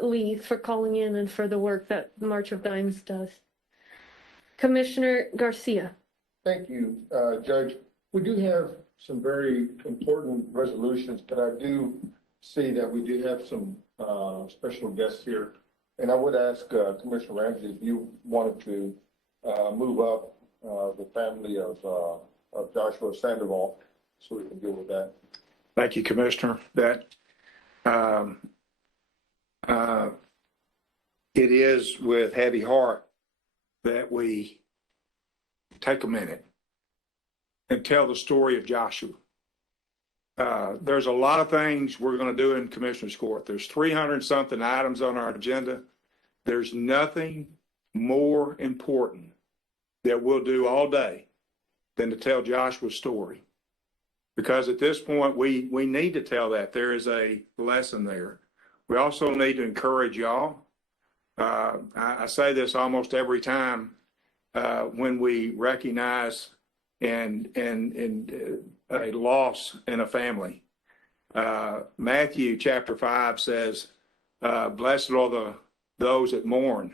Lee for calling in and for the work that March of Dimes does. Commissioner Garcia. Thank you, Judge. We do have some very important resolutions, but I do see that we do have some special guests here. And I would ask Commissioner Ramsey if you wanted to move up the family of Joshua Sandoval so we can deal with that. Thank you, Commissioner. That it is with heavy heart that we take a minute and tell the story of Joshua. There's a lot of things we're going to do in Commissioner's Court. There's 300-something items on our agenda. There's nothing more important that we'll do all day than to tell Joshua's story. Because at this point, we need to tell that. There is a lesson there. We also need to encourage y'all. I say this almost every time when we recognize and a loss in a family. Matthew chapter 5 says, blessed are those that mourn,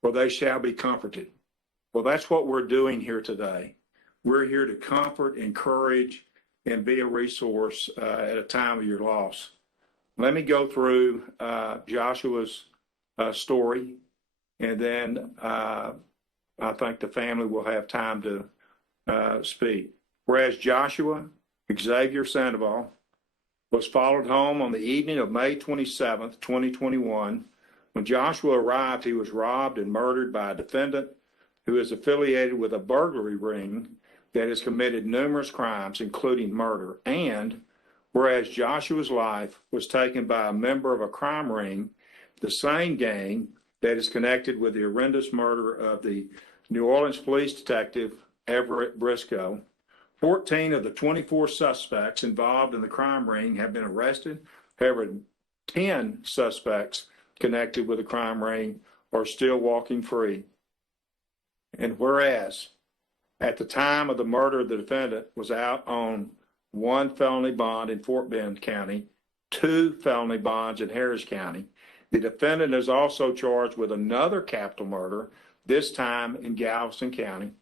for they shall be comforted. Well, that's what we're doing here today. We're here to comfort, encourage, and be a resource at a time of your loss. Let me go through Joshua's story, and then I think the family will have time to speak. Whereas Joshua Xavier Sandoval was followed home on the evening of May 27th, 2021. When Joshua arrived, he was robbed and murdered by a defendant who is affiliated with a burglary ring that has committed numerous crimes, including murder. And whereas Joshua's life was taken by a member of a crime ring, the same gang that is connected with the horrendous murder of the New Orleans police detective Everett Briscoe. 14 of the 24 suspects involved in the crime ring have been arrested. However, 10 suspects connected with the crime ring are still walking free. And whereas at the time of the murder, the defendant was out on one felony bond in Fort Bend County, 2 felony bonds in Harris County. The defendant is also charged with another capital murder, this time in Galveston County.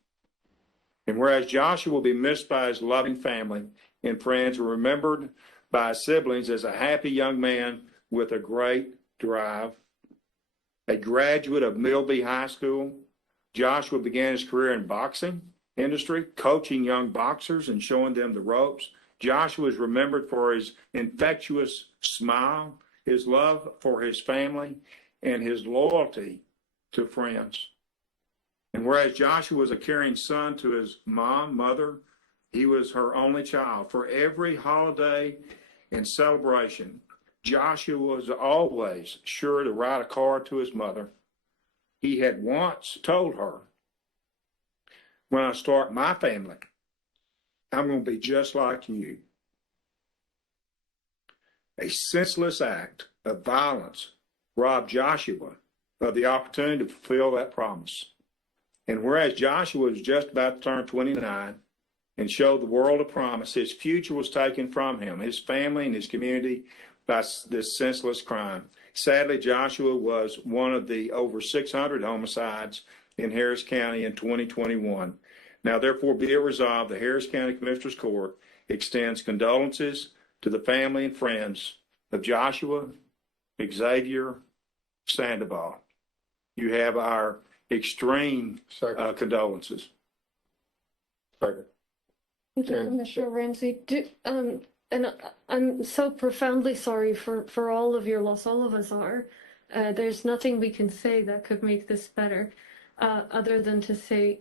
And whereas Joshua will be missed by his loving family and friends, remembered by his siblings as a happy young man with a great drive. A graduate of Milby High School, Joshua began his career in boxing industry, coaching young boxers and showing them the ropes. Joshua is remembered for his infectious smile, his love for his family, and his loyalty to friends. And whereas Joshua was a caring son to his mother, he was her only child. For every holiday and celebration, Joshua was always sure to write a card to his mother. He had once told her, when I start my family, I'm going to be just like you. A senseless act of violence robbed Joshua of the opportunity to fulfill that promise. And whereas Joshua was just about to turn 29 and show the world a promise, his future was taken from him, his family and his community, by this senseless crime. Sadly, Joshua was one of the over 600 homicides in Harris County in 2021. Now, therefore, be it resolved, the Harris County Commissioner's Court extends condolences to the family and friends of Joshua Xavier Sandoval. You have our extreme condolences. Second. Thank you, Commissioner Ramsey. And I'm so profoundly sorry for all of your loss. All of us are. There's nothing we can say that could make this better, other than to say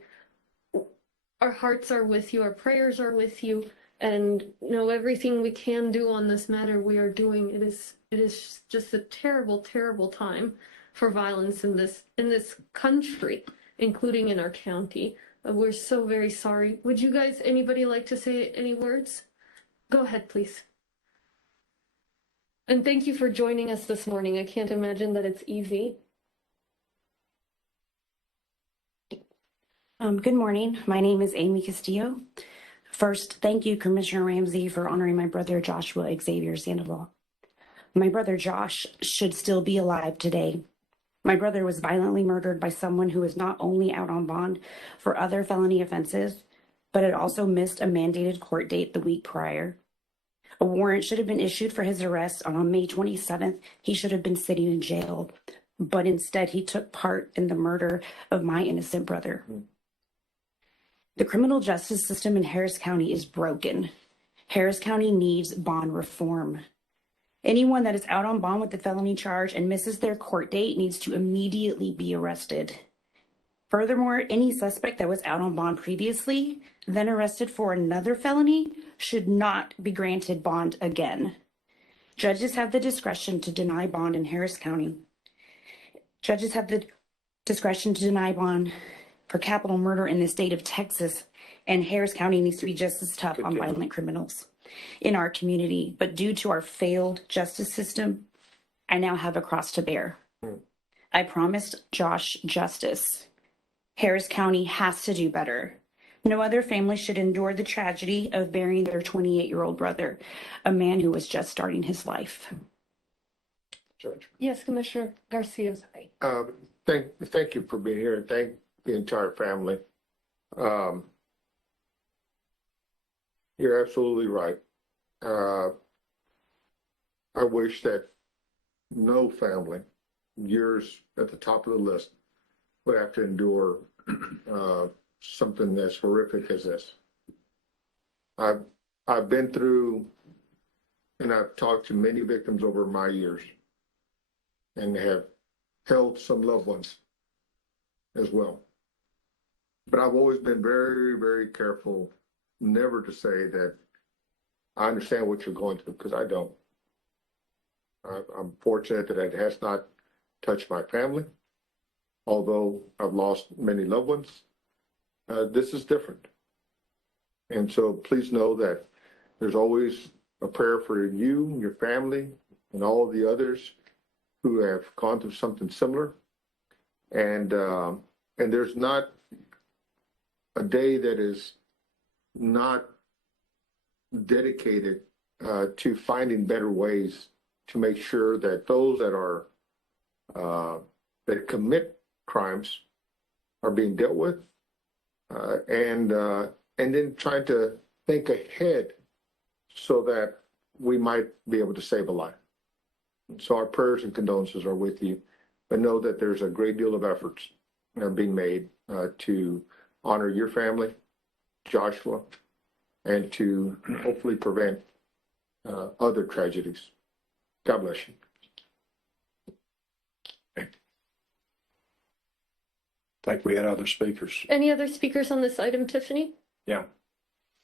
our hearts are with you, our prayers are with you, and everything we can do on this matter we are doing. It is just a terrible, terrible time for violence in this country, including in our county. We're so very sorry. Would you guys, anybody like to say any words? Go ahead, please. And thank you for joining us this morning. I can't imagine that it's easy. Good morning. My name is Amy Castillo. First, thank you, Commissioner Ramsey, for honoring my brother Joshua Xavier Sandoval. My brother Josh should still be alive today. My brother was violently murdered by someone who was not only out on bond for other felony offenses, but had also missed a mandated court date the week prior. A warrant should have been issued for his arrest, and on May 27th, he should have been sitting in jail. But instead, he took part in the murder of my innocent brother. The criminal justice system in Harris County is broken. Harris County needs bond reform. Anyone that is out on bond with a felony charge and misses their court date needs to immediately be arrested. Furthermore, any suspect that was out on bond previously, then arrested for another felony, should not be granted bond again. Judges have the discretion to deny bond in Harris County. Judges have the discretion to deny bond for capital murder in the state of Texas, and Harris County needs to be just as tough on violent criminals in our community. But due to our failed justice system, I now have a cross to bear. I promised Josh justice. Harris County has to do better. No other family should endure the tragedy of burying their 28-year-old brother, a man who was just starting his life. Judge. Yes, Commissioner Garcia. Thank you for being here, and thank the entire family. You're absolutely right. I wish that no family, yours at the top of the list, would have to endure something as horrific as this. I've been through, and I've talked to many victims over my years, and have held some loved ones as well. But I've always been very, very careful never to say that I understand what you're going through, because I don't. I'm fortunate that it has not touched my family, although I've lost many loved ones. This is different. And so please know that there's always a prayer for you, your family, and all of the others who have gone through something similar. And there's not a day that is not dedicated to finding better ways to make sure that those that are that commit crimes are being dealt with, and then trying to think ahead so that we might be able to save a life. So our prayers and condolences are with you, but know that there's a great deal of efforts being made to honor your family, Joshua, and to hopefully prevent other tragedies. God bless you. I think we had other speakers. Any other speakers on this item, Tiffany? Yeah.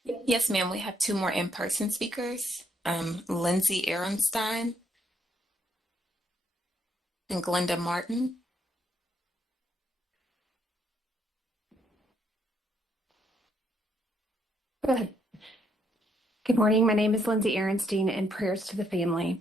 Yes, ma'am. We have two more in-person speakers, Lindsay Ehrenstein and Glenda Martin. Go ahead. Good morning. My name is Lindsay Ehrenstein, and prayers to the family.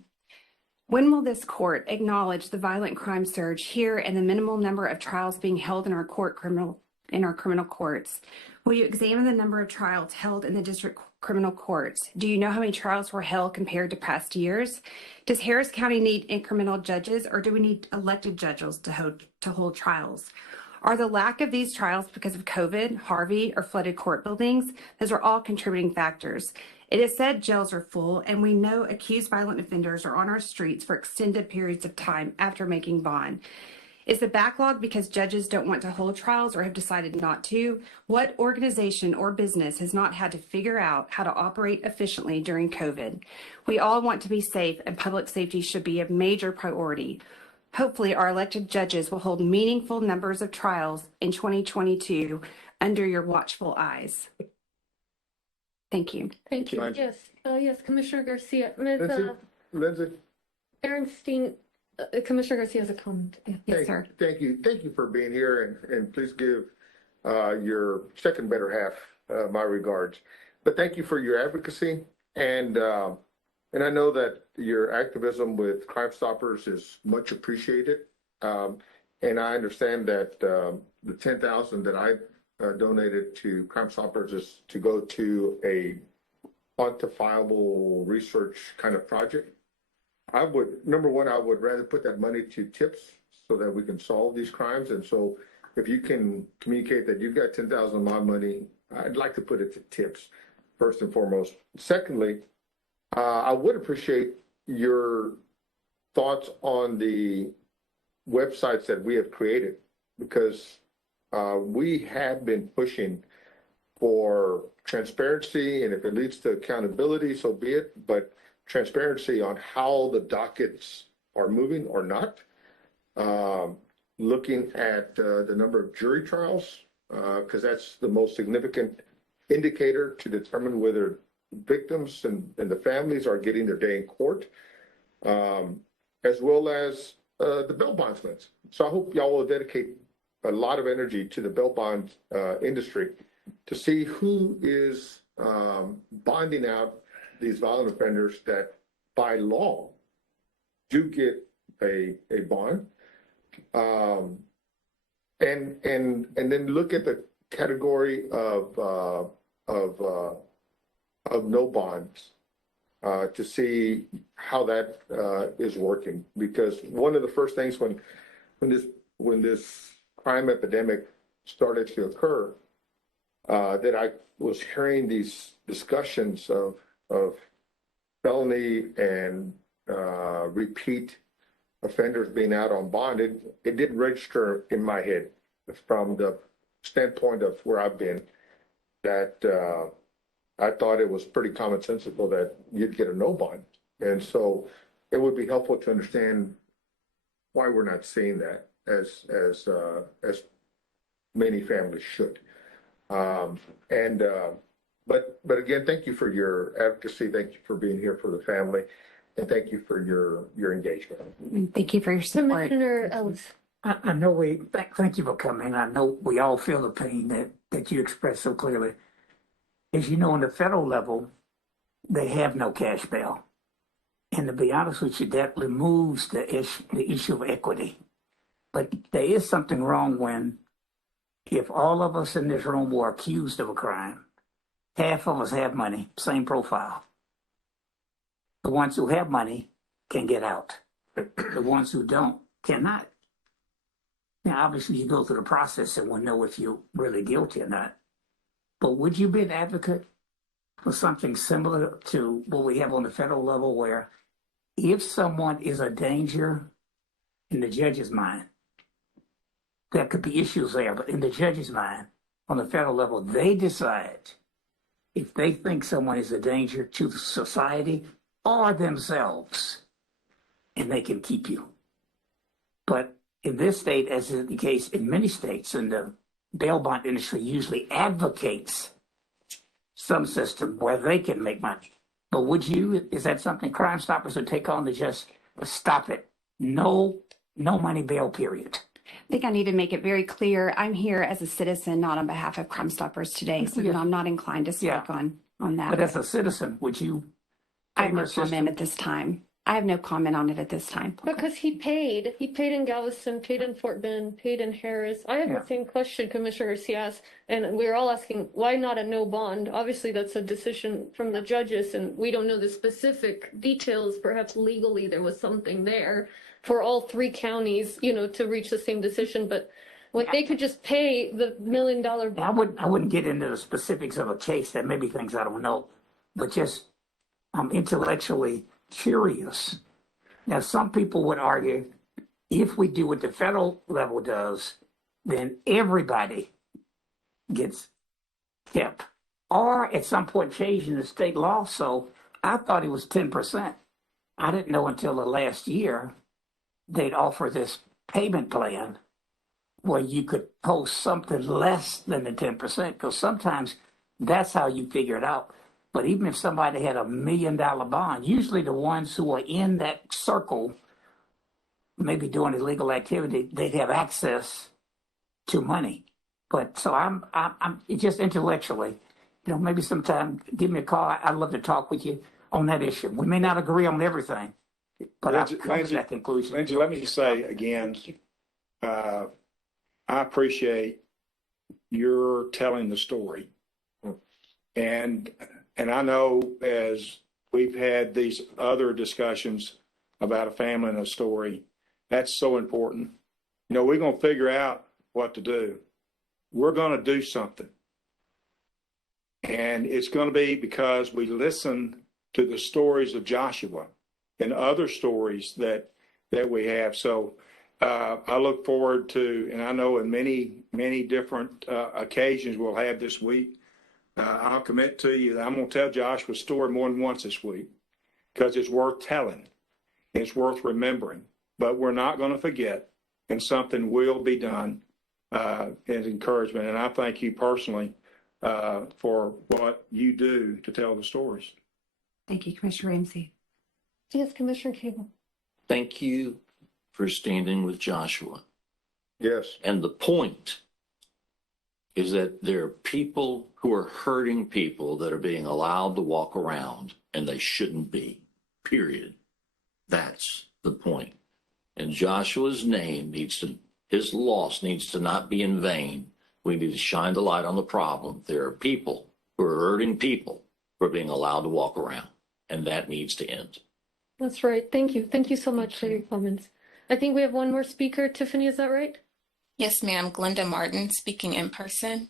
When will this court acknowledge the violent crime surge here and the minimal number of trials being held in our criminal courts? Will you examine the number of trials held in the district criminal courts? Do you know how many trials were held compared to past years? Does Harris County need incremental judges, or do we need elected judges to hold trials? Are the lack of these trials because of COVID, Harvey, or flooded court buildings? Those are all contributing factors. It is said jails are full, and we know accused violent offenders are on our streets for extended periods of time after making bond. Is the backlog because judges don't want to hold trials or have decided not to? What organization or business has not had to figure out how to operate efficiently during COVID? We all want to be safe, and public safety should be a major priority. Hopefully, our elected judges will hold meaningful numbers of trials in 2022 under your watchful eyes. Thank you. Thank you. Right. Yes, yes, Commissioner Garcia. Ms. Lindsay, Aaronstein, Commissioner Garcia has a comment. Yeah. Yes, sir. thank you for being here, and please give your second better half my regards. But thank you for your advocacy, and I know that your activism with Crime Stoppers is much appreciated. And I understand that the $10,000 that I donated to Crime Stoppers is to go to a quantifiable research kind of project. I would, number one, I would rather put that money to tips so that we can solve these crimes. And so if you can communicate that you've got 10,000 of my money, I'd like to put it to tips first and foremost. Secondly, I would appreciate your thoughts on the websites that we have created, because we have been pushing for transparency, and if it leads to accountability, so be it, but transparency on how the dockets are moving or not. Looking at the number of jury trials, because that's the most significant indicator to determine whether victims and the families are getting their day in court, as well as the bail bondsmen. So I hope y'all will dedicate a lot of energy to the bail bond industry to see who is bonding out these violent offenders that by law do get a bond. And then look at the category of no bonds to see how that is working. Because one of the first things when this crime epidemic started to occur, that I was hearing these discussions of felony and repeat offenders being out on bond. It didn't register in my head from the standpoint of where I've been, that I thought it was pretty commonsensical that you'd get a no bond. And so it would be helpful to understand why we're not seeing that as many families should. But again, thank you for your advocacy. Thank you for being here for the family. And thank you for your engagement. Thank you for your support. Commissioner Ellis. I know thank you for coming. I know we all feel the pain that you expressed so clearly. As you know, on the federal level, they have no cash bail. And to be honest with you, that removes the issue of equity. But there is something wrong when, if all of us in this room were accused of a crime, half of us have money, same profile. The ones who have money can get out. The ones who don't cannot. Now, obviously, you go through the process and we'll know if you're really guilty or not. But would you be an advocate for something similar to what we have on the federal level, where if someone is a danger in the judge's mind, there could be issues there, but in the judge's mind, on the federal level, they decide if they think someone is a danger to society or themselves, and they can keep you. But in this state, as is the case in many states, and the bail bond industry usually advocates some system where they can make money. But is that something Crime Stoppers would take on, to just stop it? No money bail, period. I think I need to make it very clear. I'm here as a citizen, not on behalf of Crime Stoppers today. So I'm not inclined to speak on that. But as a citizen, would you? I have no comment at this time. I have no comment on it at this time. Because he paid in Galveston, paid in Fort Bend, paid in Harris. I have the same question Commissioner Garcia, and we're all asking, why not a no bond? Obviously, that's a decision from the judges, and we don't know the specific details. Perhaps legally there was something there for all three counties, to reach the same decision. But when they could just pay the $1 million bond. I wouldn't get into the specifics of a case. That may be things I don't know, but just I'm intellectually curious. Now, some people would argue, if we do what the federal level does, then everybody gets kept, or at some point change in the state law. So I thought it was 10%. I didn't know until the last year they'd offer this payment plan where you could post something less than the 10%, because sometimes that's how you figure it out. But even if somebody had $1 million bond, usually the ones who are in that circle, maybe doing illegal activity, they'd have access to money. But so I'm just intellectually, maybe sometime give me a call. I'd love to talk with you on that issue. We may not agree on everything, but I've come to that conclusion. Lindsay, let me just say again, I appreciate your telling the story. And I know, as we've had these other discussions, about a family and a story. That's so important. You know, we're going to figure out what to do. We're going to do something. And it's going to be because we listen to the stories of Joshua and other stories that we have. So I look forward to, and I know in many different occasions we'll have this week, I'll commit to you that I'm going to tell Joshua's story more than once this week because it's worth telling. It's worth remembering. But we're not going to forget, and something will be done as encouragement. And I thank you personally for what you do to tell the stories. Thank you, Commissioner Ramsey. Yes, Commissioner Cable. Thank you for standing with Joshua. Yes. And the point is that there are people who are hurting people that are being allowed to walk around and they shouldn't be, period. That's the point. And Joshua's name his loss needs to not be in vain. We need to shine the light on the problem. There are people who are hurting people who are being allowed to walk around, and that needs to end. That's right. Thank you. Thank you so much for your comments. I think we have one more speaker. Tiffany, is that right? Yes, ma'am. Glenda Martin speaking in person.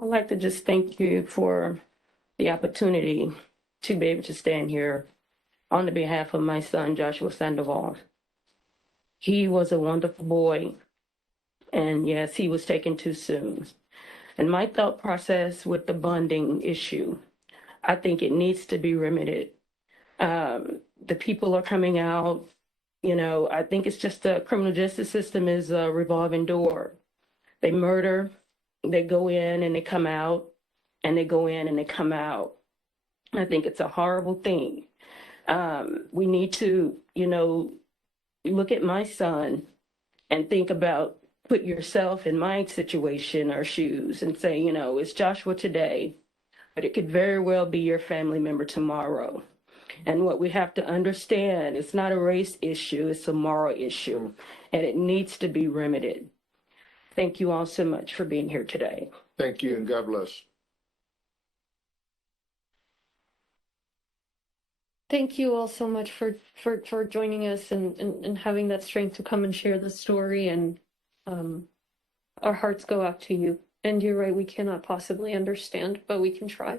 I'd like to just thank you for the opportunity to be able to stand here on the behalf of my son, Joshua Sandoval. He was a wonderful boy, and yes, he was taken too soon. And my thought process with the bonding issue, I think it needs to be remedied. The people are coming out, you know, I think it's just the criminal justice system is a revolving door. They murder, they go in and they come out, and they go in and they come out. I think it's a horrible thing. We need to, you know, look at my son and think about, put yourself in my situation or shoes and say, you know, it's Joshua today, but it could very well be your family member tomorrow. And what we have to understand, it's not a race issue, it's a moral issue, and it needs to be remedied. Thank you all so much for being here today. Thank you, and God bless. Thank you all so much for joining us and having that strength to come and share the story. And our hearts go out to you. And you're right, we cannot possibly understand, but we can try.